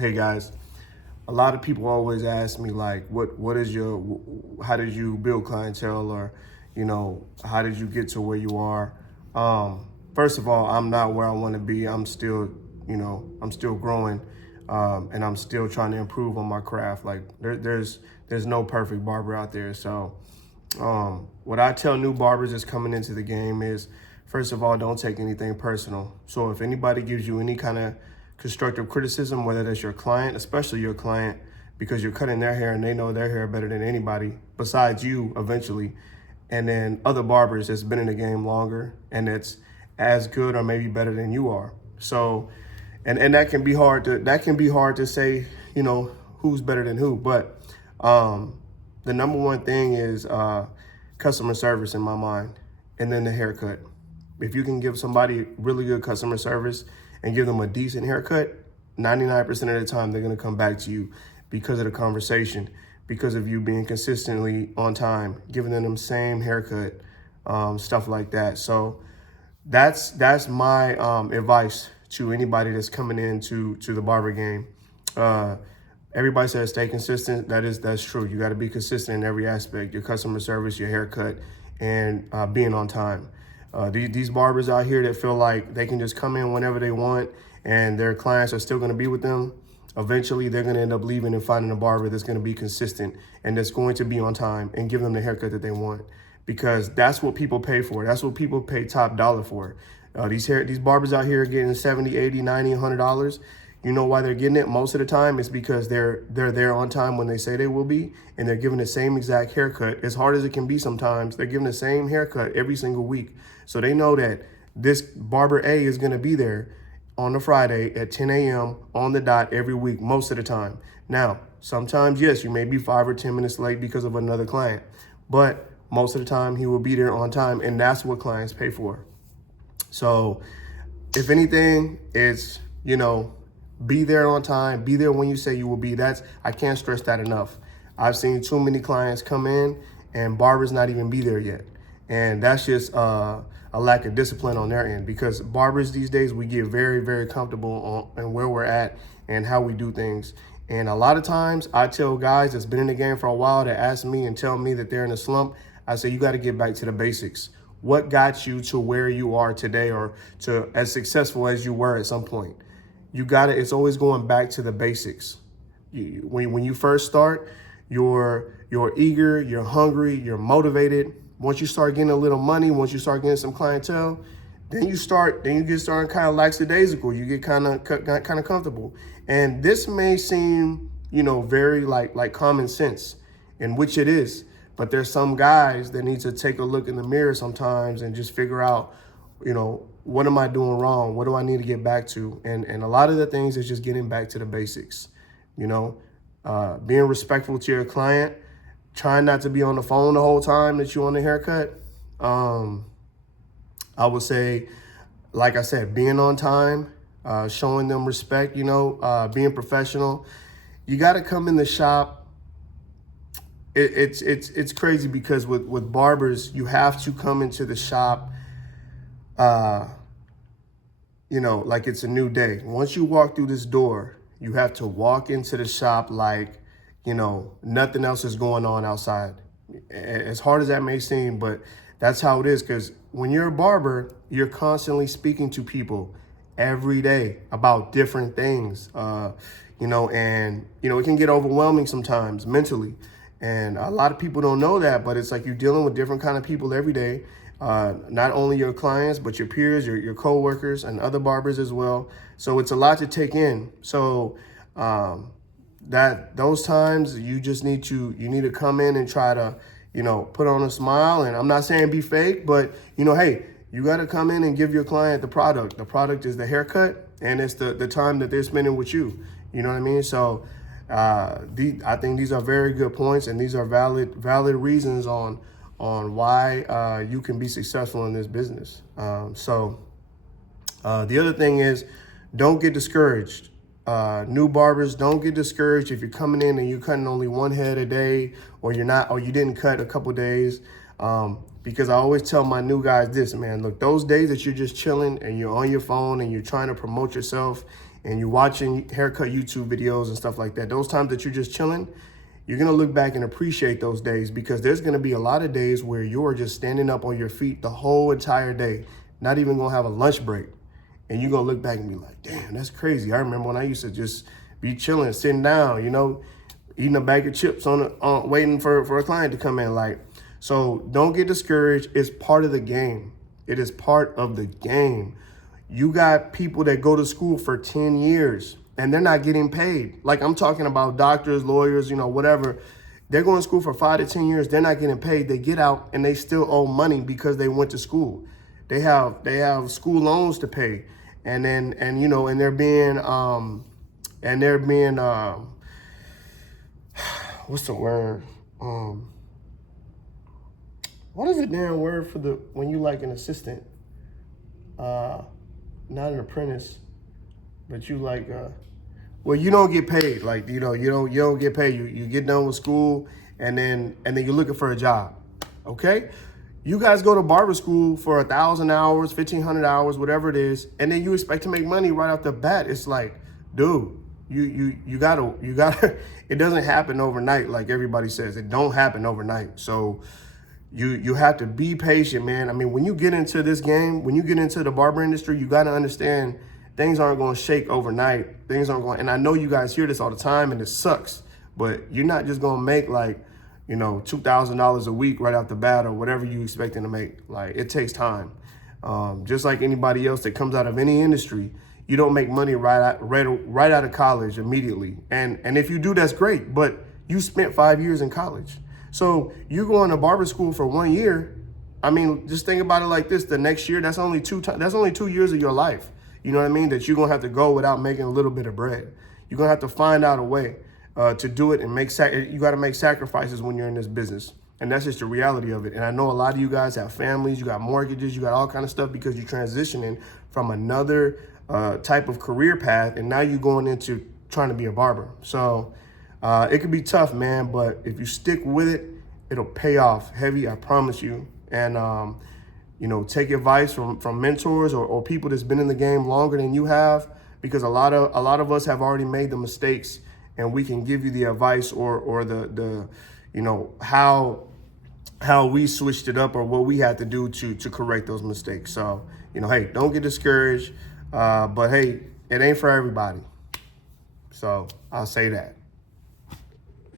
Hey guys, a lot of people always ask me like, what is your, how did you build clientele, or, how did you get to where you are? First of all, I'm not where I want to be. I'm still, I'm still growing, and I'm still trying to improve on my craft. Like there's no perfect barber out there. So, what I tell new barbers that's coming into the game is, first of all, don't take anything personal. So if anybody gives you any kind of constructive criticism, whether that's your client, especially your client, because you're cutting their hair and they know their hair better than anybody besides you eventually, and then other barbers that's been in the game longer and that's as good or maybe better than you are. So, and that can be hard to say, who's better than who. But the number one thing is customer service in my mind, and then the haircut. If you can give somebody really good customer service and give them a decent haircut, 99% of the time they're going to come back to you because of the conversation, because of you being consistently on time, giving them the same haircut, stuff like that. So that's my advice to anybody that's coming into the barber game. Everybody says stay consistent. That's true. You got to be consistent in every aspect: your customer service, your haircut, and being on time. These barbers out here that feel like they can just come in whenever they want and their clients are still going to be with them, eventually they're going to end up leaving and finding a barber that's going to be consistent and that's going to be on time and give them the haircut that they want, because that's what people pay for. That's what people pay top dollar for. These barbers out here are getting $70, $80, $90, $100. You know why they're getting it most of the time? It's because they're there on time when they say they will be, and they're giving the same exact haircut. As hard as it can be sometimes, they're giving the same haircut every single week. So they know that this barber A is going to be there on a Friday at 10 a.m. on the dot every week, most of the time. Now, sometimes, yes, you may be 5 or 10 minutes late because of another client, but most of the time he will be there on time, and that's what clients pay for. So if anything, it's, be there on time, be there when you say you will be. I can't stress that enough. I've seen too many clients come in and barbers not even be there yet. And that's just a lack of discipline on their end, because barbers these days, we get very, very comfortable on where we're at and how we do things. And a lot of times I tell guys that's been in the game for a while that ask me and tell me that they're in a slump, I say, you got to get back to the basics. What got you to where you are today, or to as successful as you were at some point? It's always going back to the basics. When you first start, you're eager, you're hungry, you're motivated. Once you start getting a little money, once you start getting some clientele, then you get started kind of lackadaisical. You get kind of comfortable. And this may seem, very like common sense, in which it is. But there's some guys that need to take a look in the mirror sometimes and just figure out, what am I doing wrong? What do I need to get back to? And a lot of the things is just getting back to the basics, being respectful to your client, trying not to be on the phone the whole time that you're on the haircut. I would say, like I said, being on time, showing them respect, being professional. You got to come in the shop. It's crazy because with barbers, you have to come into the shop, like it's a new day. Once you walk through this door, you have to walk into the shop like, nothing else is going on outside. As hard as that may seem, but that's how it is. Because when you're a barber, you're constantly speaking to people every day about different things, and, it can get overwhelming sometimes mentally. And a lot of people don't know that, but it's like you're dealing with different kind of people every day. Not only your clients, but your peers, your co-workers, and other barbers as well. So it's a lot to take in. So those times you just need to come in and try to, put on a smile. And I'm not saying be fake, but hey, you got to come in and give your client the product. The product is the haircut, and it's the time that they're spending with you. You know what I mean? So I think these are very good points, and these are valid reasons on why you can be successful in this business. The other thing is, don't get discouraged. New barbers, don't get discouraged if you're coming in and you're cutting only one head a day, or you didn't cut a couple days. Because I always tell my new guys this, man, look, those days that you're just chilling and you're on your phone and you're trying to promote yourself and you're watching haircut YouTube videos and stuff like that, those times that you're just chilling, you're going to look back and appreciate those days, because there's going to be a lot of days where you're just standing up on your feet the whole entire day, not even going to have a lunch break. And you're going to look back and be like, damn, that's crazy. I remember when I used to just be chilling, sitting down, you know, eating a bag of chips waiting for a client to come in. Like, so don't get discouraged. It's part of the game. It is part of the game. You got people that go to school for 10 years and they're not getting paid. Like, I'm talking about doctors, lawyers, you know, whatever. They're going to school for 5 to 10 years. They're not getting paid. They get out and they still owe money because they went to school. They have school loans to pay. And you know, and they're being what's the word? What is the damn word for when you like an assistant? Not an apprentice, but you like well, you don't get paid. Like, you know, you don't get paid. You get done with school and then you're looking for a job. Okay? You guys go to barber school for 1,000 hours, 1,500 hours, whatever it is, and then you expect to make money right off the bat. It's like, dude, you gotta, it doesn't happen overnight like everybody says. It don't happen overnight. So you have to be patient, man. I mean, when you get into this game, when you get into the barber industry, you gotta understand things aren't gonna shake overnight. Things aren't going, and I know you guys hear this all the time and it sucks, but you're not just gonna make like, you know, $2,000 a week right off the bat or whatever you expecting to make. Like, it takes time. Just like anybody else that comes out of any industry, you don't make money right out of college immediately. And if you do, that's great. But you spent 5 years in college, so you're going to barber school for 1 year. I mean, just think about it like this: the next year, that's only 2 years of your life. You know what I mean? That you're gonna have to go without making a little bit of bread. You're gonna have to find out a way to do it, and you got to make sacrifices when you're in this business, and that's just the reality of it. And I know a lot of you guys have families, you got mortgages, you got all kind of stuff because you're transitioning from another type of career path, and now you're going into trying to be a barber. So it could be tough, man, but if you stick with it, it'll pay off heavy, I promise you. And you know, take advice from mentors or people that's been in the game longer than you have, because a lot of us have already made the mistakes, and we can give you the advice or the you know, how we switched it up or what we had to do to correct those mistakes. So, you know, hey, don't get discouraged. But hey, it ain't for everybody. So I'll say that.